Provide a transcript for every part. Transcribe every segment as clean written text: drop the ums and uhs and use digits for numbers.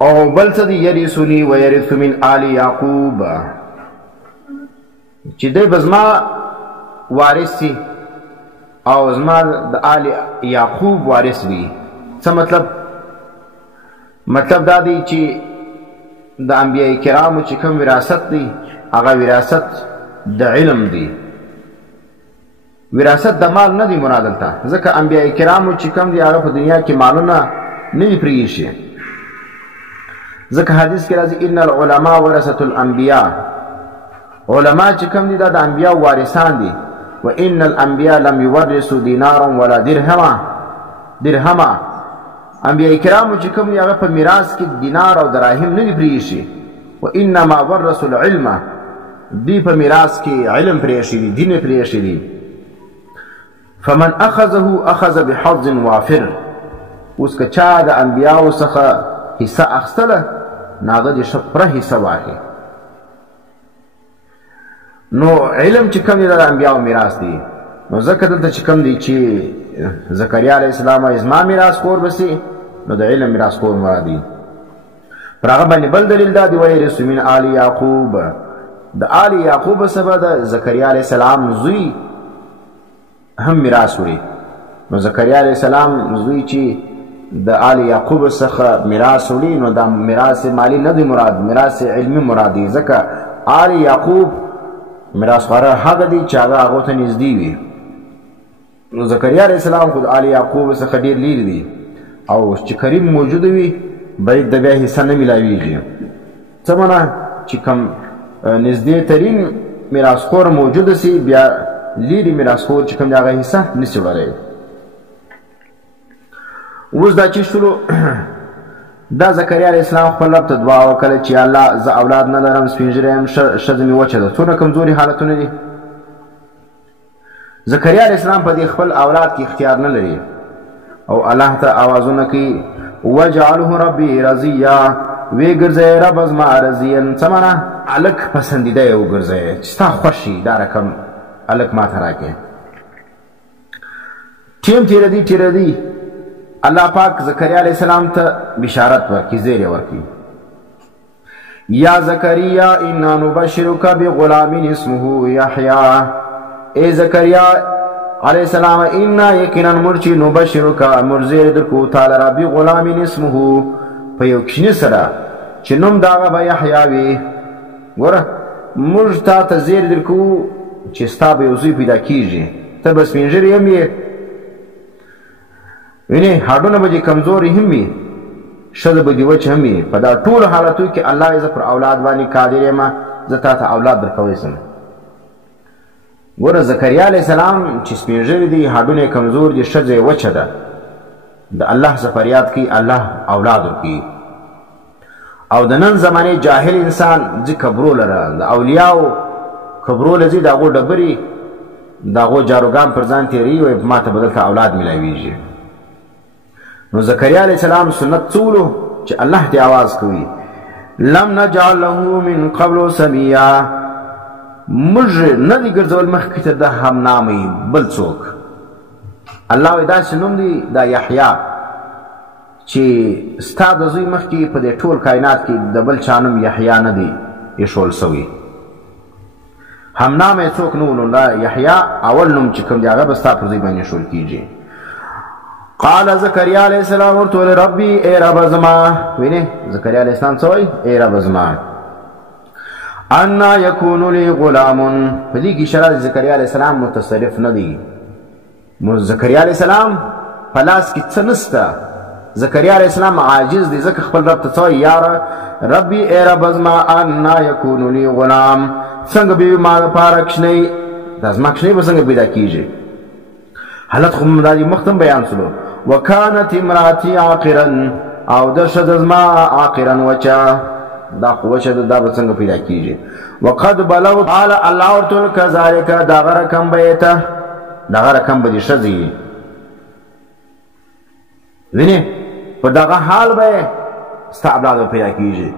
او بل څه دی یرثنی و یرث من آل یعقوب چې دی به زما وارث سي او زما د آل یعقوب وارث وي. څه مطلب دا دی چې د انبیاء کرامو چې کوم وراثت دی هغه وراثت د علم دی، وراثت د مال نه دی مراد دلته، ځکه انبیاء کرامو چې کوم دی هغه په دنیا کې مالونه نه وي پرېښي، ځکه حدیث کې راځي ان العلماء ورثة الانبیاء، علما چې کوم دي دا د انبیاء وارثان دي. و ان الانبیاء لم یورثوا دینارا ولا درهما، انبیاء کرامو چې کوم دي هغه په میراث کې دینار او دراهم نه دي پرېښي. و انما ورثوا العلم، دی په میراث کې علم پرېښي دي، دین پرېښي دي. فمن اخذه اخذ بحظ وافر، اوس که چا د انبیاءو څخه حصه اخیستله نو هغه دې ښه پوره حصه واخلي. نو علم چې کوم دی دا د انبیاءو میراث دی. نو ځکه دلته چې کوم دی چې زکریا علیه السلام زما میراث خور بسي، نو د علم میراث خور مراد دی. پر هغه باندې بل دلیل دا دی ویرث من آل یعقوب، د آل یعقوب څخه د زکریا علیه السلام زوی هم میراث وړي. نو زکریا علیه السلام زوی چې د آل یعقوب څخه میراث وړي نو دا میراث مالی نه دی مراد، میراث علمي مراد دی، ځکه آل یعقوب میراث خواره هغه دی چې هغه ته نږدې وي. نو زکریا علیه السلام خو د آل یعقوب څخه ډېر لرې دی، او چې کریم موجود وي باید د بیا حصه نه میلاویږي. څه معنا چې کوم نږدې ترین میراثخور موجود سي بیا لرې میراثخور چې کوم د هغه حصه نشي وړلی. اوس دا چې شروع دا زکریا علیه السلام خپل رب ته دعا وکړه چې الله زه اولاد نه لرم، سپین ږیری یم، ښځه مې وچه ده. څونه کمزوري حالتونه دي. زکریا علیه السلام په دې خپل اولاد کې اختیار نه لري او الله ته آوازونه کوي وجعله ربي رضیا، وی ګرځئ رب زما رضیا، څه معنا هلک پسندیده یې وګرځئ چې ستا خوښ شي دا رقم هلک ما ته راکړې. ټیم تېره دی الله پاک زکریا علیہ السلام ته بشارت ورکی، زیر ورکی یا زکریا انا نبشرک بغلام اسمه یحیی، اے زکریا علیہ السلام انا یقینا مرچی نبشرک مرزیر درکو تعالی را بغلام اسمه په یو کشنی سره چې نوم داغه به یحیی وي. ګوره موږ تا ته زیر درکو چې ستا به یو زوی پیدا کیږي، ته به سپین ږیری هم یې، وینې هډونه به دې کمزوري هم وي، ښځه به دې وچ هم وي. په دا ټولو حالتو کې الله زه پر اولاد باندې قادر یم، زه تا ته اولاد درکولی سم. ګوره زکریا علیه السلام چې سپین ږیری دی، هډونه یې کمزور دي، ښځه یې وچه ده، د الله څخه فریاد کوي الله اولاد ورکوي. او د نن زمانې جاهل انسان ځي قبرو لره، د اولیاو قبرو له ځي د هغو ډبرې د هغو جاروګان پر ځان تېروي، وایي ما ته به دلته اولاد میلاویږي. نو زکریا علیه السلام سنت څولو چې الله ته آواز کوي لم نجعل له من قبل سمیا، موږ نه دي ګرځول مخکې ته د همنامۍ بل څوک. الله وایي داسې نوم دی دا یحیی چې ستا د زوی مخکې په دې ټول کائنات کې د بل چا نوم یحیی نه دی ایښول سوی، همنامه یې څوک نه و. نو دا یحیی اول نوم چې کوم دی هغه به ستا پر زوی باندې ایښول کېږي. قال زکریا علیہ السلام ورته وویل ربي ای رب زما، وینې زکریا علیہ السلام څه وایي ای رب زما، انا یکون لی غلام، په دې کې اشاره زکریا علیہ السلام متصرف نه دی. زکریا علیہ السلام په لاس کې څه نسته، زکریا علیہ السلام عاجز دی، ځکه خپل رب ته څه وایي یا ربي ای رب زما انا یکون لی غلام، څنګه به ما دپاره کښنۍ، دا زما کښنۍ به څنګه پیدا کېږي. حالت خو دا دې مخکې بیان سلو وکانت امرأتی عاقرا، او د ښځه زما عاقرا وچه، دا خو وچه ده دا به څنګه پیدا کېږي. وقد بلغت، قال الله ورته وویل کذلک دغه رقم به یې ته، دغه رقم به دې ښځې وي. وینې په دغه حال به یې ستا اولاد به پیدا کېږي.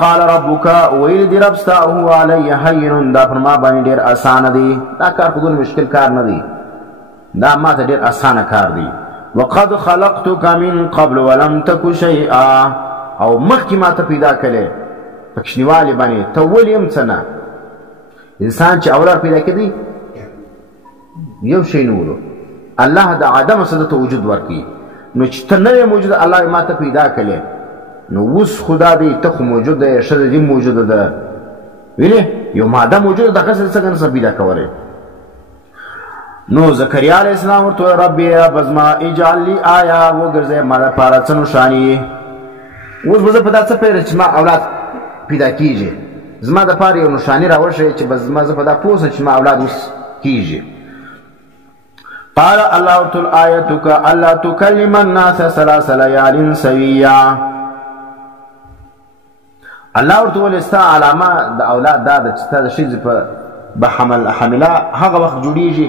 قال ربک، ویل دی رب ستا هو علی هین، دا پر ما باندې ډېر اسانه دی، دا کار خو دومره مشکل کار نه دی، دا ما ته ډېر اسانه کار دی. وقد خلقتک من قبل ولم تک شیئا، او مخکې ما ته پیدا کړې په کوچنیوالي باندې ته ولې هم څه نه انسان چې اولاد پیدا کړي یو شی نه ولو الله د عدم څخه ته وجود ورکړي نو چې ته نوې موجود الله ما ته پیدا کړې نو اوس خدا دې ته خو موجود دی ښځه دې موجوده ده وینې یو ماده موجوده ده هغه څنګه نشي پیدا کولی نو زکریا علیه السلام ورته ربي رب زما اجعل لي آیا وګرځئ ما لپاره څه نښانې اوس به زه په دا څه پیل چې ما اولاد پیدا کیږي زما دپاره یو نښانې راوښیه چې بس زه په دا پوه چې ما اولاد اوس کیږي قال الله تعالى آيتك ألا تكلم الناس 3 ليال سويا الله ورته ستا علامه د اولاد دا د ستا د ښځې په حمله هغه وخت جوړیږي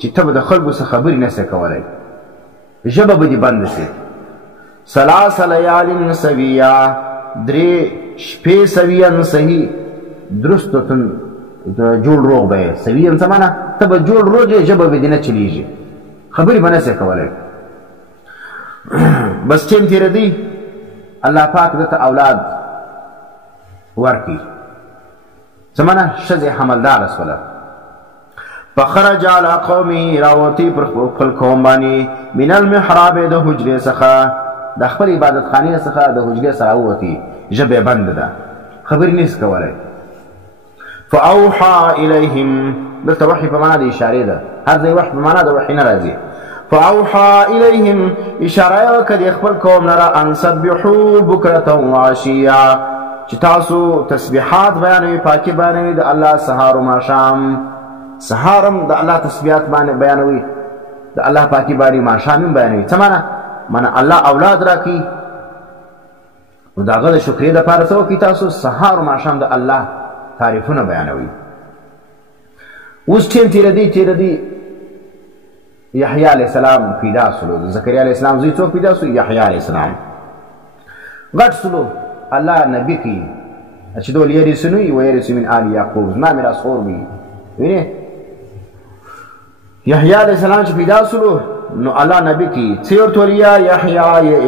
چې ته به د خلکو څخه خبرې نه سې کولی ژبه به دې بنده سي 3 ليال سويا 3 شپې سویان صحیح درست جوړ روغ به یې سویان څه معنی ته به جوړ روغ یې ژبه به دې نه چلیږي خبرې به نه سې کولی بس ټیم تېرېدی الله پاک دته اولاد ورکړي څه معنی ښځې حملداره شوله فخرج على قومه راوتی پر خپل قوم باندې من المحراب د حجرې څخه د خپل عبادت خانې څخه د حجرې سره ووتي ژبه بنده ده خبرې نشي کولی فاوحى الیهم دلته وحي په معنا د اشارې ده هر ځای وحي په معنا د وحي نه راځي فاوحى الیهم اشاره یې وکړه د خپل قوم لره ان سبحوا بکرة وعشیا چې تاسو تسبیحات بیانوي پاکي بیانوي د الله سهار و ماښام سهار هم د الله تسبیحات باندې بیانوي د الله پاکي باندې ماښام هم بیانوي څه معنی الله اولاد راکړي نو د هغه د شکرې دپاره څه وکړي تاسو سهار و ماښام د الله تعریفونه بیانوي اوس ټیم تېرېدی یحیی علیه السلام پیدا سلو د زکریا علیه السلام زوی څوک پیدا سو یحیی علیه السلام غټ سلو الله نبی کوي چې دول یرثنی و یرث من آل یعقوب زما میراث خور وي وینې یحیی علیه السلام چې پیدا سلو نو الله نبی کوي څه ورته ویل یا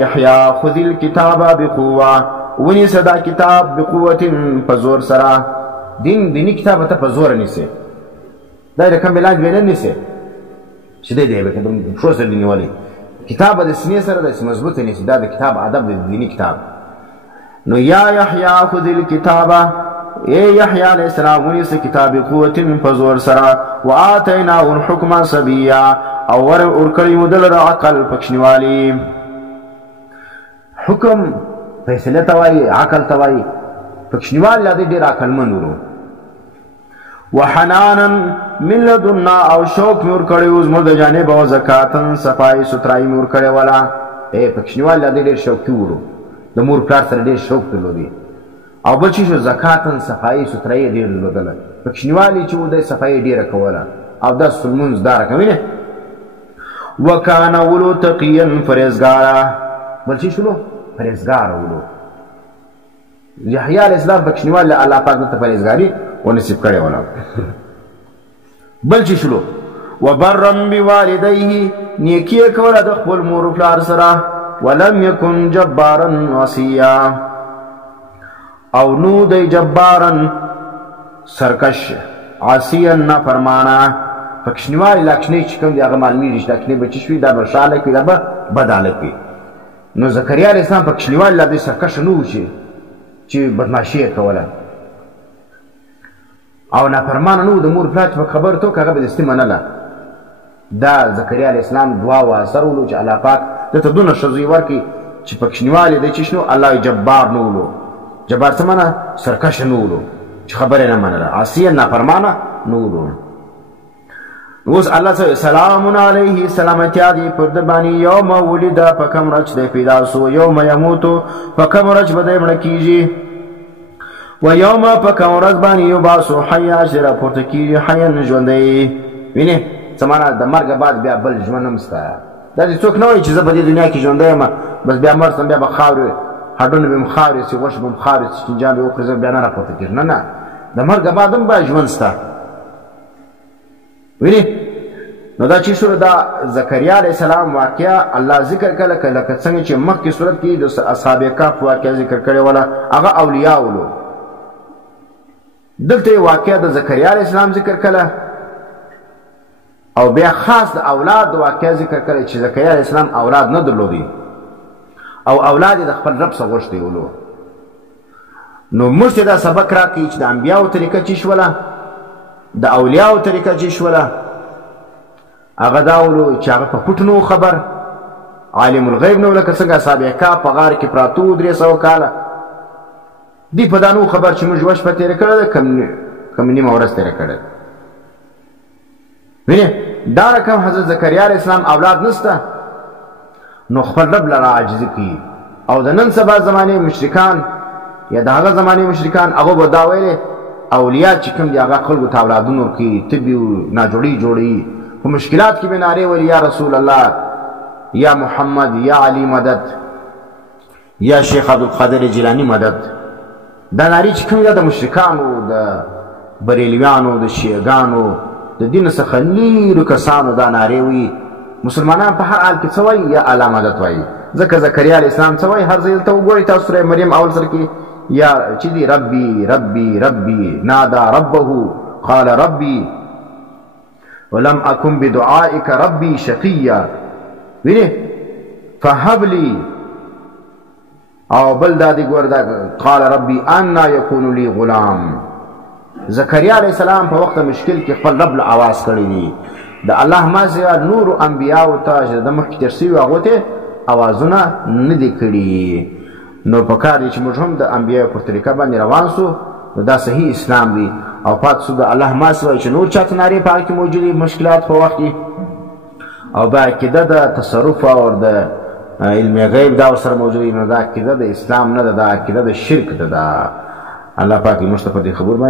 یحیی خذ الکتاب بقوه ونیسه دا کتاب بقوة په زور سره دیني کتاب ته په زور نیسي دا د کوم علاج به نه نیسي چې دی به کوم شو سره نیولې کتاب د سینې سره د مضبوط نیسي دا د کتاب ادب د دیني کتاب نو یا یحیی خذ الکتاب اے یحیی علیہ السلام ونیسه کتاب بقوة په زور سره وآتیناه الحکم صبیا او ورکړی مو دلته عقل پکښنیوالی حکم فیصله ته وایي عقل ته وایي پکښنیوال لا دې ډېر عقلمند ورو وحنانا من لدنا او شوق مې ورکړی و زموږ د جانبه او زکاتن صفایي سترایي مې ورکړې وله پکښنیوال لا دې ډېر شوقي ورو د مور پلار سره ډېر شوق درلودی او بل چی شو زکاتن صفایي سترایي ډېر درلودله پکښنیوالي چې و دی صفایي ډېره کوله او داس لمونځ داره کوي نه وکانه ولو تقیا فرهزګاره بل چی شلو پرهیزګار ولو یحیی علیه السلام پکښنیوال الله پاک ته پرهیزګاري ونصیب کړی وله بل چې شلو وبرا بوالدیه نیکي یې کوله د خپل مور پلار سره ولم یکن جبارا عصیا او نو دی جبارا سرکش عصیا نافرمانه پکښنیوال لاکشنی چې کوم دی هغه معلومیږي چې لاکشنی به چې شوي دا به ښه هلک وي دا به بد هلک وي نو زکریا علیه السلام پکښنیوال لا دوی سرکشه نه و چې بدماشي یې کوله او نافرمانه نه و د مور پلار چې په خبر تو که هغه به دستي منله دا زکریا علیه السلام دعا و اثر ولو چې الله پاک دته دونه ښځې ورکړي چې پکښنیوال یې دی چې شنو الله یې جبار نه ولو جبار څه معنی سرکشه نه ولو چې خبره یې نه منله عاصیه نافرمانه نه ولو اوس الله سلام علیه سلامتیا دی پر د باندې یوم ولد په کوم ورځ دی پیدا سو یوم یموت په کوم ورځ به دی مړه کیږي و یوم په کوم ورځ باندې یبعث حیا چې راپورته کیږي حیا ژوندی وینې څه معنی د مرګ بعد بیا بل ژوند هم شته دا دې څوک نه وایي چې زه په دې دنیا کې ژوندی یم بس بیا مړ سم بیا به خاورې هډونه به م خاورې شي غوښه به م خاورې شي چینجان به وخورې زه بیا نه راپورته کېږم نه نه د مرګ بعد هم به ژوند شته وینې نو دا چې شو دا زکریا علیه السلام واقعه الله ذکر کړه لکه څنګه چې مخکې صورت کې د اصحاب کهف واقعه ذکر کړې وله هغه اولیاء ولو دلته واقعه د زکریا علیه السلام ذکر کړه او بیا خاص د اولاد واقعه ذکر کړه چې زکریا علیه السلام اولاد نه درلودي او اولاد د خپل رب څخه غوښتي ولو نو موږ ته دا سبق راکړي چې د انبیاو طریقه چې شوله د اولیاو طریقه چې شوله هغه دا ولو چې هغه په پټ نو خبر عالم الغیب نو لکه څنګه اصحاب کهف په غار کې پراته 300 کاله دی په دا نو خبر چې موږ یوه شپه تېره کړې ده کم نیمه ورځ تېره کړې وینې دا رقم حضرت زکریا علیه السلام اولاد نسته نو خپل رب لره عاجزي کوي او د نن سبا زمانې مشرکان یا د هغه زمانې مشرکان هغه به دا ویلې اولیاء چې کوم دي هغه خلکو ته اولادونه ورکوي طبي ناجوړي جوړوي په مشکلات کې به نارې ویل یا رسول الله یا محمد یا علی مدد یا شیخ عبدالقادر جیلانی مدد دا نارې چې کوم د مشرکانو د بریلویانو د شیعګانو د دین څخه لیرو کسانو دا نارې وي مسلمانان په هر حال کې څه وایي یا الله مدد وایي ځکه زکریا علیه السلام څه وایي هر ځای دلته وګورئ تاسو سوره مریم اول سر کې یا چې دی ربي ربي ربي نادا ربه قال ربي ولم اكن بدعائك ربي شقيا وینه فهب لي او بل دا دی ګور دا قال ربي ان يكون لي غلام زکریا علیہ السلام په وخت مشکل کې خپل رب له आवाज کړی دی د الله ما سوا نور انبیاء او تاج د مخ کې ترسي هغه ته आवाजونه نه دي کړی نو په کار چې موږ هم د انبیاء په طریقه باندې روان سو دا صحیح اسلام دی او پات سو د الله ما سوا چې نور چاته ناری پاک موجودي مشکلات په وخت کې او با عقیده د تصرف او د علم غیب دا سره موجودي نو دا عقیده د اسلام نه ده دا عقیده د شرک ده الله پاک مستفادی خبر